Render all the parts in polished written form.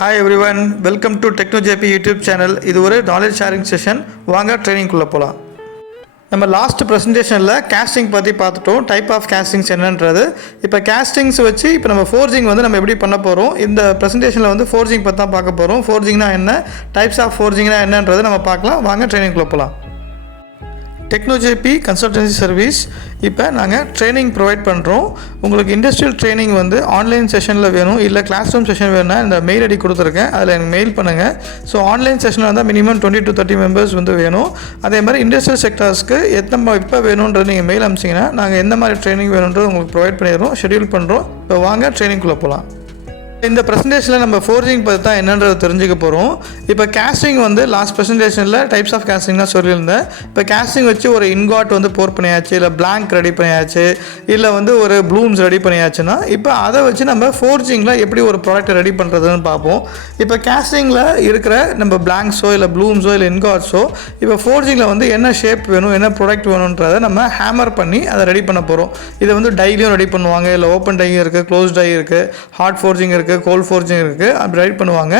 Hi everyone, welcome to TechnoJP YouTube channel. இது ஒரு knowledge sharing session. வாங்க ட்ரைனிங்குள்ளே போகலாம். நம்ம லாஸ்ட் ப்ரெசன்டேஷனில் கேஸ்டிங் பற்றி பார்த்துட்டோம். டைப் ஆஃப் கேஸ்டிங்ஸ் என்னன்றது. இப்போ கேஸ்டிங்ஸ் வச்சு இப்போ நம்ம ஃபோர்ஜிங் வந்து நம்ம எப்படி பண்ண போகிறோம். இந்த ப்ரெசன்டேஷனில் வந்து ஃபோர்ஜிங் பற்றி தான் பார்க்க போகிறோம். ஃபோர்ஜிங்னா என்ன, டைப்ஸ் ஆஃப் ஃபோர்ஜிங்னா என்னன்றது நம்ம பார்க்கலாம். வாங்க ட்ரைனிங்குள்ளே போகலாம். டெக்னோஜேபி கன்சல்டன்சி சர்வீஸ் இப்போ நாங்கள் ட்ரைனிங் ப்ரொவைட் பண்ணுறோம். உங்களுக்கு இண்டஸ்ட்ரியல் ட்ரைனிங் வந்து ஆன்லைன் செஷனில் வேணும், இல்லை கிளாஸ் ரூம் செஷன் வேணும்னா இந்த மெயில் ஐடி கொடுத்துருக்கேன், அதில் எனக்கு மெயில் பண்ணுங்கள். ஸோ ஆன்லைன் செஷனில் இருந்தால் மினிமம் 20 to 30 மெம்பர்ஸ் வந்து வேணும். அதே மாதிரி இண்டஸ்ட்ரியல் செக்டர்ஸ்க்கு எப்போ வேணுன்றது நீங்கள் மெயில் அனுப்பிச்சிங்கன்னா நாங்கள் எந்த மாதிரி ட்ரைனிங் வேணுன்றது உங்களுக்கு ப்ரொவைட் பண்ணிடுறோம், ஷெடியூல் பண்ணுறோம். இப்போ வாங்க ட்ரைனிங்குள்ளே போகலாம். இந்த ப்ரெசன்டேஷனில் நம்ம ஃபோர்ஜிங் பற்றி தான் என்னன்றது தெரிஞ்சுக்க போகிறோம். இப்போ கேஸ்டிங் வந்து லாஸ்ட் ப்ரெசன்டேஷனில் டைப்ஸ் ஆஃப் கேஸ்டிங் தான் சொல்லியிருந்தேன். இப்போ கேஸ்டிங் வச்சு ஒரு இன்காட் வந்து போர் பண்ணியாச்சு, இல்லை பிளாங்க் ரெடி பண்ணியாச்சு, இல்லை வந்து ஒரு ப்ளூம்ஸ் ரெடி பண்ணியாச்சுன்னா இப்போ அதை வச்சு நம்ம ஃபோர்ஜிங்கில் எப்படி ஒரு ப்ராடக்ட் ரெடி பண்ணுறதுன்னு பார்ப்போம். இப்போ கேஸ்டிங்கில் இருக்கிற நம்ம பிளாங்க்ஸோ இல்லை ப்ளூம்ஸோ இல்லை இன்காட்ஸோ இப்போ ஃபோர்ஜிங்கில் வந்து என்ன ஷேப் வேணும், என்ன ப்ராடக்ட் வேணுன்றதை நம்ம ஹேமர் பண்ணி அதை ரெடி பண்ண போகிறோம். இதை வந்து டைலையும் ரெடி பண்ணுவாங்க, இல்லை ஓப்பன் டையும் இருக்குது, க்ளோஸ் டை இருக்குது, ஹார்ட் ஃபோர்ஜிங் இருக்குது, கோல்ட் ஃபோர்ஜிங் இருக்குது, அப்படி ரைட் பண்ணுவாங்க.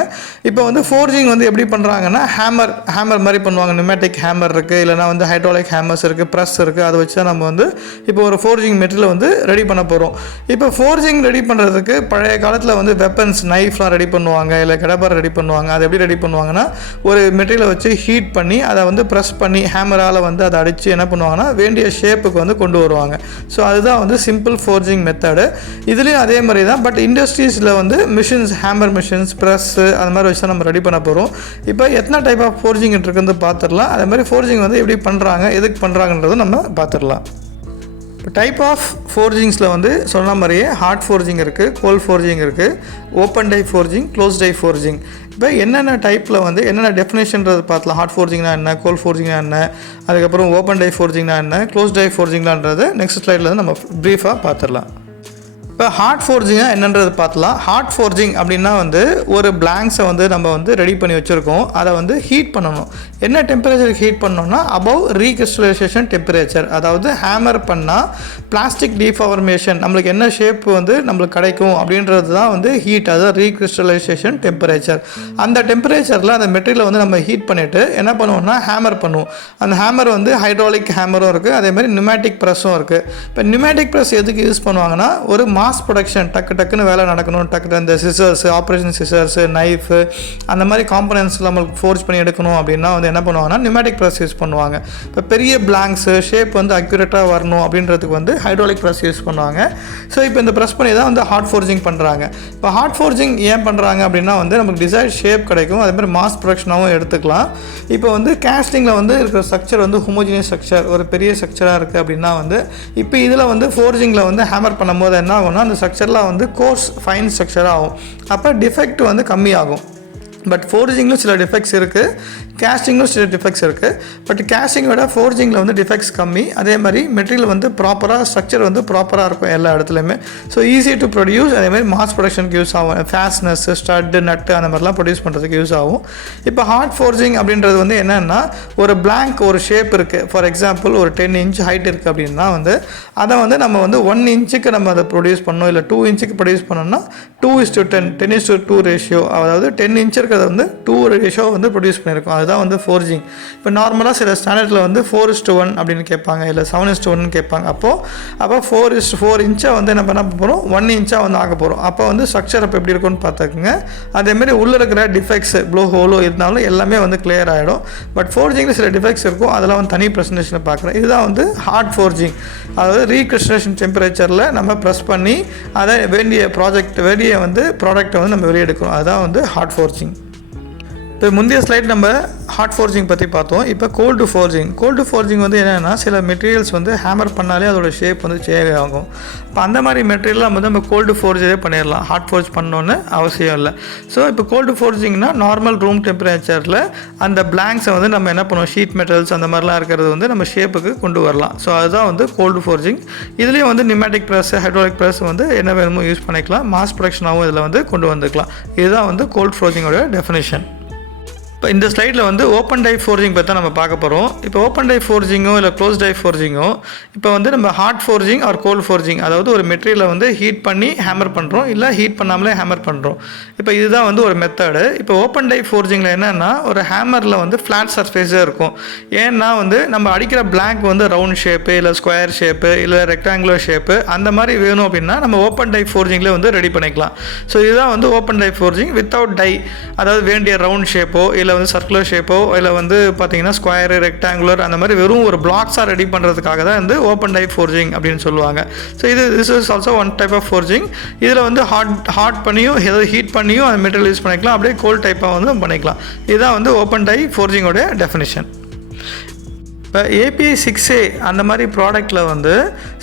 இப்போ வந்து ஃபோர்ஜிங் வந்து எப்படி பண்ணுறாங்கன்னா ஹேமர் மாதிரி பண்ணுவாங்க. நியூமேட்டிக் ஹேமர் இருக்குது, இல்லைனா வந்து ஹைட்ராலிக் ஹேமர்ஸ் இருக்குது, ப்ரெஸ் இருக்குது. அதை வச்சு தான் நம்ம வந்து இப்போ ஒரு ஃபோர்ஜிங் மெட்டீரியல் வந்து ரெடி பண்ண போகிறோம். இப்போ ஃபோர்ஜிங் ரெடி பண்ணுறதுக்கு பழைய காலத்தில் வந்து வெப்பன்ஸ் நைஃப்லாம் ரெடி பண்ணுவாங்க, இல்லை கடப்பார் ரெடி பண்ணுவாங்க. அது எப்படி ரெடி பண்ணுவாங்கன்னா ஒரு மெட்டீரியலை வச்சு ஹீட் பண்ணி அதை வந்து ப்ரெஸ் பண்ணி ஹேமரால் வந்து அதை அடித்து என்ன பண்ணுவாங்கன்னா வேண்டிய ஷேப்புக்கு வந்து கொண்டு வருவாங்க. ஸோ அதுதான் வந்து சிம்பிள் ஃபோர்ஜிங் மெத்தடு. இதுலேயும் அதே மாதிரி தான். பட் இண்டஸ்ட்ரீஸில் வந்து மிஷின்ஸ், ஹேமர் மிஷின்ஸ், ப்ரெஸ்ஸு அது மாதிரி வச்சு தான் நம்ம ரெடி பண்ண போகிறோம். இப்போ எத்தனை டைப் ஆஃப் ஃபோர்ஜிங் இருக்குன்னு பார்த்துடலாம். அதே மாதிரி ஃபோர்ஜிங் வந்து எப்படி பண்ணுறாங்க, எதுக்கு பண்ணுறாங்கன்றதை நம்ம பார்த்துடலாம். இப்போ டைப் ஆஃப் ஃபோர்ஜிங்ஸில் வந்து சொன்ன மாதிரியே ஹார்ட் ஃபோர்ஜிங் இருக்குது, கோல்ட் ஃபோர்ஜிங் இருக்குது, open die forging, close die forging. இப்போ என்னென்ன டைப்பில் வந்து என்னென்ன டெஃபினேஷன்றது பார்க்கலாம். ஹார்ட் ஃபோர்ஜிங்னா என்ன, கோல்ட் ஃபோர்ஜிங்னா என்ன, அதுக்கப்புறம் ஓப்பன் டை ஃபோர்ஜிங்னா என்ன, க்ளோஸ் டை ஃபோர்ஜிங்லான்றது நெக்ஸ்ட் ஸ்லைடில் வந்து நம்ம ப்ரீஃபாக பார்த்துடலாம். இப்போ ஹார்ட் ஃபோர்ஜிங்காக என்னன்றது பார்த்துலாம். ஹார்ட் ஃபோர்ஜிங் அப்படின்னா வந்து ஒரு பிளாங்க்ஸை வந்து நம்ம வந்து ரெடி பண்ணி வச்சுருக்கோம், அதை வந்து ஹீட் பண்ணணும். என்ன டெம்பரேச்சருக்கு ஹீட் பண்ணோம்னா அபவ் ரீகிறிஸ்டலைசேஷன் டெம்பரேச்சர். அதாவது ஹேமர் பண்ணால் பிளாஸ்டிக் டீஃபார்மேஷன் நம்மளுக்கு என்ன ஷேப் வந்து நம்மளுக்கு கிடைக்கும் அப்படின்றது தான் வந்து ஹீட், அதாவது ரீகிறிஸ்டலைசேஷன் டெம்பரேச்சர். அந்த டெம்பரேச்சரில் அந்த மெட்டீரியலை வந்து நம்ம ஹீட் பண்ணிவிட்டு என்ன பண்ணுவோம்னா ஹேமர் பண்ணுவோம். அந்த ஹேமர் வந்து ஹைட்ராலிக் ஹேமரும் இருக்குது, அதேமாதிரி நியூமேட்டிக் ப்ரெஸ்ஸும் இருக்குது. இப்போ நியூமேட்டிக் ப்ரெஸ் எதுக்கு யூஸ் பண்ணுவாங்கன்னா ஒரு மாஸ் ப்ரொடக்ஷன், டக்குன்னு வேலை நடக்கணும், டக்குன்னு இந்த சிசர்ஸ், ஆப்ரேஷன் சிசர்ஸு, நைஃபு அந்த மாதிரி காம்பனன்ட்ஸ் நம்மளுக்கு ஃபோர்ஸ் பண்ணி எடுக்கணும் அப்படின்னா வந்து என்ன பண்ணுவாங்கன்னா நியூமேட்டிக் ப்ரெஸ் யூஸ் பண்ணுவாங்க. இப்போ பெரிய பிளாங்க்ஸு ஷேப் வந்து அக்யூரேட்டாக வரணும் அப்படின்றதுக்கு வந்து ஹைட்ராலிக் ப்ரெஸ் யூஸ் பண்ணுவாங்க. ஸோ இப்போ இந்த ப்ரெஸ் பண்ணி தான் வந்து ஹார்ட் ஃபோர்ஜிங் பண்ணுறாங்க. இப்போ ஹார்ட் ஃபோர்ஜிங் ஏன் பண்ணுறாங்க அப்படின்னா வந்து நமக்கு டிசைர்ட் ஷேப் கிடைக்கும், அதேமாதிரி மாஸ் ப்ரொடக்ஷனாகவும் எடுத்துக்கலாம். இப்போ வந்து கேஸ்டிங்கில் வந்து இருக்கிற ஸ்ட்ரக்சர் வந்து ஹோமோஜினியஸ் ஸ்ட்ரக்சர், ஒரு பெரிய ஸ்ட்ரக்சராக இருக்குது அப்படின்னா வந்து இப்போ இதில் வந்து ஃபோர்ஜிங்கில் வந்து ஹேமர் பண்ணும்போது என்ன ஆகும்னா அந்த ஸ்ட்ரக்சர்லாம் வந்து கோர்ஸ் ஃபைன் ஸ்ட்ரக்சராக ஆகும். அப்போ டிஃபெக்ட் வந்து கம்மியாகும். பட் ஃபோர்ஜிங்கிலும் சில டிஃபெக்ட்ஸ் இருக்குது, கேஸ்டிங்கிலும் சில டிஃபெக்ட்ஸ் இருக்குது. பட் கேஸ்டிங்கோட ஃபோர்ஜிங்கில் வந்து டிஃபெக்ட்ஸ் கம்மி. அதே மாதிரி மெட்டீரியல் வந்து ப்ராப்பராக ஸ்ட்ரக்சர் வந்து ப்ராப்பராக இருக்கும் எல்லா இடத்துலையுமே. So easy to produce. அதேமாதிரி மாஸ் ப்ரொடக்ஷனுக்கு யூஸ் ஆகும். ஃபேஸ்னஸ், ஸ்டட்டு, நட்டு அந்த மாதிரிலாம் ப்ரொடியூஸ் பண்ணுறதுக்கு யூஸ் ஆகும். இப்போ ஹார்ட் ஃபோர்ஜிங் அப்படின்றது வந்து என்னென்னா ஒரு பிளாங்க் ஒரு ஷேப் இருக்குது. ஃபார் எக்ஸாம்பிள் ஒரு 10 inch ஹைட் இருக்குது அப்படின்னா வந்து அதை வந்து நம்ம வந்து 1 inch நம்ம அதை ப்ரொடியூஸ் பண்ணோம், இல்லை 2 inch ப்ரொடியூஸ் பண்ணோம்னா 2:10, 10:2 ரேஷியோ, அதாவது 10 inch இருக்கிறத வந்து 2 ரேஷியோ வந்து ப்ரொடியூஸ் பண்ணியிருக்கோம். அதுதான் வந்து ஃபோர்ஜிங். இப்போ நார்மலாக சில ஸ்டாண்டர்டில் வந்து 4:1 அப்படின்னு கேட்பாங்க, இல்லை 7:1 கேட்பாங்க. அப்போ 4:4 இன்ச்சை வந்து என்ன பண்ண போகிறோம், 1 inch வந்து ஆக போகிறோம். அப்போ வந்து ஸ்ட்ரக்சர் அப்போ எப்படி இருக்குன்னு பார்த்துக்குங்க. அதேமாதிரி உள்ளே இருக்கிற டிஃபெக்ட்ஸ், ப்ளோ ஹோலோ இருந்தாலும் எல்லாமே வந்து கிளியர் ஆகிடும். பட் ஃபோர்ஜிங்கில் சில டிஃபெக்ட்ஸ் இருக்கும், அதெல்லாம் வந்து தனி ப்ரெசன்டேஷனில் பார்க்குறேன். இதுதான் வந்து ஹார்ட் ஃபோர்ஜிங். அதாவது ரீகிறிஸ்டலைசேஷன் டெம்பரேச்சரில் நம்ம ப்ரெஸ் பண்ணி அதை வேண்டிய ப்ராடக்ட்டை வந்து நம்ம வெளியே எடுக்கிறோம். அதுதான் வந்து ஹார்ட் ஃபோர்ஜிங். இப்போ முந்தைய ஸ்லைட் நம்ம ஹாட் ஃபோர்ஜிங் பற்றி பார்த்தோம். இப்போ கோல்டு ஃபோர்ஜிங் வந்து என்னென்னா சில மெட்டீரியல்ஸ் வந்து ஹேமர் பண்ணாலே அதோட ஷேப் வந்து சேஞ்ச் ஆகும். இப்போ அந்த மாதிரி மெட்டீரியல்லாம் வந்து நம்ம கோல்டு ஃபோர்ஜே பண்ணிடலாம், ஹாட் ஃபோர்ஜ் பண்ணணுன்னு அவசியம் இல்லை. ஸோ இப்போ கோல்டு ஃபோர்ஜிங்னா நார்மல் ரூம் டெம்பரேச்சரில் அந்த பிளாங்க்ஸை வந்து நம்ம என்ன பண்ணுவோம், ஷீட் மெட்டல்ஸ் அந்த மாதிரிலாம் இருக்கிறது வந்து நம்ம ஷேப்புக்கு கொண்டு வரலாம். ஸோ அதுதான் வந்து கோல்டு ஃபோர்ஜிங். இதுலேயும் வந்து நியூமேட்டிக் ப்ரெஸ், ஹைட்ராலிக் ப்ரெஸ் வந்து என்ன வேணுமோ யூஸ் பண்ணிக்கலாம். மாஸ் ப்ரொடக்ஷனாகவும் இதில் வந்து கொண்டு வந்துக்கலாம். இதுதான் வந்து கோல்டு ஃபோர்ஜிங்கோட டெஃபினேஷன். இப்போ இந்த ஸ்லைடில் வந்து ஓப்பன் டை ஃபோர்ஜிங் பற்றி தான் நம்ம பார்க்க போகிறோம். இப்போ ஓப்பன் டை ஃபோர்ஜிங்கோ இல்லை க்ளோஸ் டை ஃபோர்ஜிங்கோ இப்போ வந்து நம்ம hot forging or cold forging, அதாவது ஒரு மெட்டீரியலை வந்து ஹீட் பண்ணி ஹேமர் பண்ணுறோம், இல்லை ஹீட் பண்ணாமலே ஹேமர் பண்ணுறோம். இப்போ இதுதான் வந்து ஒரு மெத்தடு. இப்போ ஓப்பன் டை ஃபோர்ஜிங்கில் என்னென்னா ஒரு ஹேமரில் வந்து ஃப்ளாட் சர்ஃபேஸாக இருக்கும். ஏன்னா வந்து நம்ம அடிக்கிற பிளாங்க் வந்து ரவுண்ட் ஷேப்பு இல்லை ஸ்கொயர் ஷேப்பு இல்லை ரெக்டாங்குலர் ஷேப்பு அந்த மாதிரி வேணும் அப்படின்னா நம்ம ஓப்பன் டை ஃபோர்ஜிங்கில் வந்து ரெடி பண்ணிக்கலாம். ஸோ இதுதான் வந்து open die forging without die, அதாவது வேண்டிய ரவுண்ட் ஷேப்போ இல்லை வந்து சர்க்குலர் ஷேப்போ இல்லை வந்து பார்த்தீங்கன்னா ஸ்கொயரு ரெக்டாங்குலர் அந்த மாதிரி வெறும் ஒரு பிளாக்ஸாக ரெடி பண்ணுறதுக்காக தான் வந்து ஓப்பன் டை ஃபோர்ஜிங் அப்படின்னு சொல்லுவாங்க. So this is also one type of forging. இதில் வந்து ஹாட் பண்ணியும் ஏதாவது ஹீட் பண்ணியும் அந்த மெட்டீரியல் யூஸ் பண்ணிக்கலாம், அப்படியே கோல்ட் டைப்பாக வந்து பண்ணிக்கலாம். இதுதான் வந்து ஓப்பன் டை ஃபோர்ஜிங்கோடைய டெஃபினிஷன். இப்போ API 6A அந்த மாதிரி ப்ராடக்ட்டில் வந்து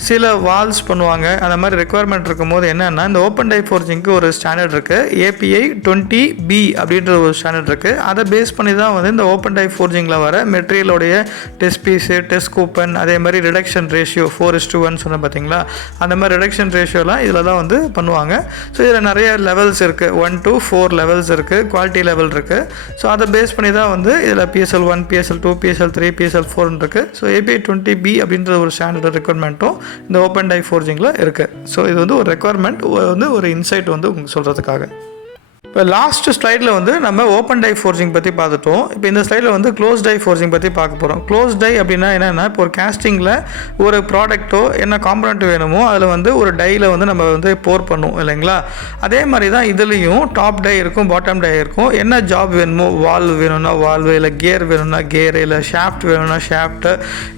சில வால்ஸ் பண்ணுவாங்க. அந்த மாதிரி ரெக்குவயர்மெண்ட் இருக்கும்போது என்னென்னா இந்த ஓப்பன் டை ஃபோர்ஜிங்க்கு ஒரு ஸ்டாண்டர்ட் இருக்குது, API 20B அப்படின்ற ஒரு ஸ்டாண்டர்ட் இருக்குது. அதை பேஸ் பண்ணி தான் வந்து இந்த ஓப்பன் டை ஃபோர்ஜிங்கில் வர மெட்டீரியலோடைய டெஸ்ட் பீஸு, டெஸ்ட் கூப்பன், அதே மாதிரி ரிடக்ஷன் ரேஷியோ 4:1 சொன்ன பார்த்தீங்களா, அந்த மாதிரி ரிடக்ஷன் ரேஷியோலாம் இதில் தான் வந்து பண்ணுவாங்க. ஸோ இதில் நிறைய லெவல்ஸ் இருக்குது, 1 to 4 லெவல்ஸ் இருக்குது, குவாலிட்டி லெவல் இருக்குது. ஸோ அதை பேஸ் பண்ணி தான் வந்து இதில் PSL1, PSL2, PSL3, PSL4 இருக்குது. ஸோ API 20B அப்படின்ற ஒரு ஸ்டாண்டர்ட் ரெக்குவயர்மெண்ட்டும் இந்த ஓப்பன் டை ஃபோர்ஜிங்கில் இருக்குது. ஸோ இது வந்து ஒரு ரெக்குவயர்மெண்ட், வந்து ஒரு இன்சைட் வந்து உங்களுக்கு சொல்கிறதுக்காக. இப்போ லாஸ்ட் ஸ்லைடில் வந்து நம்ம ஓப்பன் டை ஃபோர்ஜிங் பற்றி பார்த்துட்டோம். இப்போ இந்த ஸ்லைடில் வந்து க்ளோஸ் டை ஃபோர்ஜிங் பற்றி பார்க்க போகிறோம். க்ளோஸ் டை அப்படின்னா என்னென்னா இப்போ ஒரு கேஸ்டிங்கில் ஒரு ப்ராடக்ட்டோ என்ன காம்பனண்ட் வேணுமோ அதில் வந்து ஒரு டையில் வந்து நம்ம வந்து போர் பண்ணுவோம் இல்லைங்களா. அதே மாதிரி தான் இதுலேயும் டாப் டை இருக்கும், பாட்டம் டை இருக்கும். என்ன ஜாப் வேணுமோ, வால்வ் வேணும்னா வால்வு, இல்லை கியர் வேணும்னா கியர், இல்லை ஷாஃப்ட் வேணும்னா ஷாஃப்ட்டு,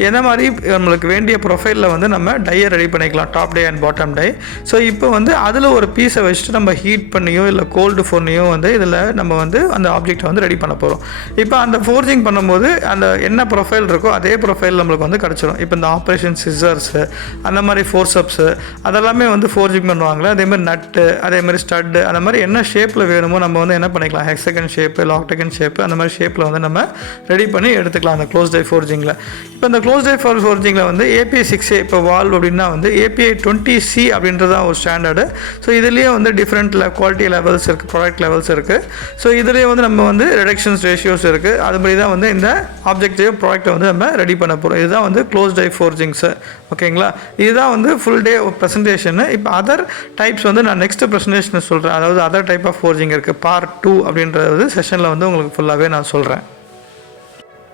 எந்த மாதிரி நம்மளுக்கு வேண்டிய ப்ரொஃபைலில் வந்து நம்ம டையை ரெடி பண்ணிக்கலாம், top die and bottom die. So இப்போ வந்து அதில் ஒரு பீஸை வச்சுட்டு நம்ம ஹீட் பண்ணியோ இல்லை கோல்டு வந்து இதில் நம்ம வந்து அந்த ஆப்ஜெக்டை வந்து ரெடி பண்ண போகிறோம். இப்போ அந்த ஃபோர்ஜிங் பண்ணும்போது அந்த என்ன ப்ரொஃபைல் இருக்கோ அதே ப்ரொஃபைல் நம்மளுக்கு வந்து கிடச்சிடும். இப்போ இந்த ஆப்ரேஷன் சிசர்ஸு, அந்த மாதிரி ஃபோர்சப்ஸு அதெல்லாமே வந்து ஃபோர்ஜிங் பண்ணுவாங்களே. அதேமாதிரி நட்டு, அதேமாதிரி ஸ்டட்டு, அந்த மாதிரி என்ன ஷேப்பில் வேணுமோ நம்ம வந்து என்ன பண்ணிக்கலாம், ஹெக்ஸகன் ஷேப்பு, லாக்டகன் ஷேப்பு, அந்த மாதிரி ஷேப்பில் வந்து நம்ம ரெடி பண்ணி எடுத்துக்கலாம் அந்த க்ளோஸ் டை ஃபோர்ஜிங்கில். இப்போ இந்த க்ளோஸ் டை ஃபோர்ஜிங்கில் வந்து API 6A இப்போ வால்வ் அப்படின்னா வந்து API 20C அப்படின்றது தான் ஒரு ஸ்டாண்டர்டு. ஸோ இதுலேயே வந்து டிஃப்ரெண்ட் குவாலிட்டி லெவல்ஸ் இருக்குது, ப்ராடக்ட் லெவல்ஸ் இருக்குது. ஸோ இதிலே வந்து நம்ம வந்து ரிடக்ஷன்ஸ் ரேஷியோஸ் இருக்குது. அதுபடி தான் வந்து இந்த ஆப்ஜெக்டிவ் ப்ராடக்ட்டை வந்து நம்ம ரெடி பண்ண போகிறோம். இதுதான் வந்து க்ளோஸ் டை ஃபோர்ஜிங்ஸு. ஓகேங்களா, இதுதான் வந்து ஃபுல் டே ப்ரெசன்டேஷனு. இப்போ அதர் டைப்ஸ் வந்து நான் நெக்ஸ்ட் ப்ரெசன்டேஷன் சொல்கிறேன். அதாவது அதர் டைப் ஆஃப் ஃபோர்ஜிங் இருக்குது, பார்ட் 2 அப்படின்றது செஷனில் வந்து உங்களுக்கு ஃபுல்லாகவே நான் சொல்கிறேன்.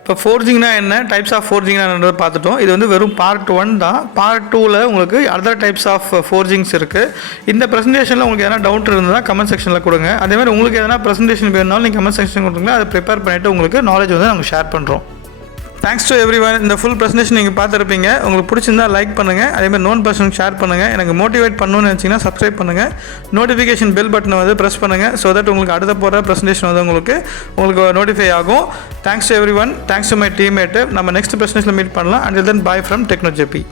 இப்போ ஃபோர்ஜிங்னா என்ன, டைப்ஸ் ஆஃப் ஃபோர்ஜிங்னா பார்த்துட்டோம். இது வந்து வெறும் பார்ட் 1 தான். பார்ட் 2ல் உங்களுக்கு அதர் டைப்ஸ் ஆஃப் ஃபோர்ஜிங்ஸ் இருக்குது. இந்த ப்ரெசன்டேஷனில் உங்களுக்கு எதனா டவுட் இருந்தால் கமெண்ட் செக்ஷனில் கொடுங்க. அதேமாதிரி உங்களுக்கு எதனா ப்ரெசன்டேஷன் வேணுனாலும் நீங்கள் கமெண்ட் செக்ஷன் கொடுங்க. அதை ப்ரிப்பேர் பண்ணிவிட்டு உங்களுக்கு நாலேஜ் வந்து நாங்கள் ஷேர் பண்ணுறோம். Thanks to everyone. இந்த ஃபுல் ப்ரெசன்டேஷன் நீங்கள் பார்த்துருப்பீங்க. உங்களுக்கு பிடிச்சிருந்தா லைக் பண்ணுங்கள், அதேமாதிரி நோன் பர்சனுக்கு ஷேர் பண்ணுங்கள். எனக்கு மோட்டிவேட் பண்ணணும்னு நினச்சிங்கன்னா சப்ஸ்கிரைப் பண்ணுங்கள். நோட்டிஃபிகேஷன் பெல் பட்டனை வந்து ப்ரெஸ் பண்ணுங்கள். ஸோ தட் உங்களுக்கு அடுத்த போகிற ப்ரெசன்டேஷன் வந்து உங்களுக்கு நோட்டிஃபை ஆகும். Thanks to everyone. Thanks to my teammate. நம்ம நெக்ஸ்ட் ப்ரெசன்டேஷனில் மீட் பண்ணலாம். Until then bye from Techno JP.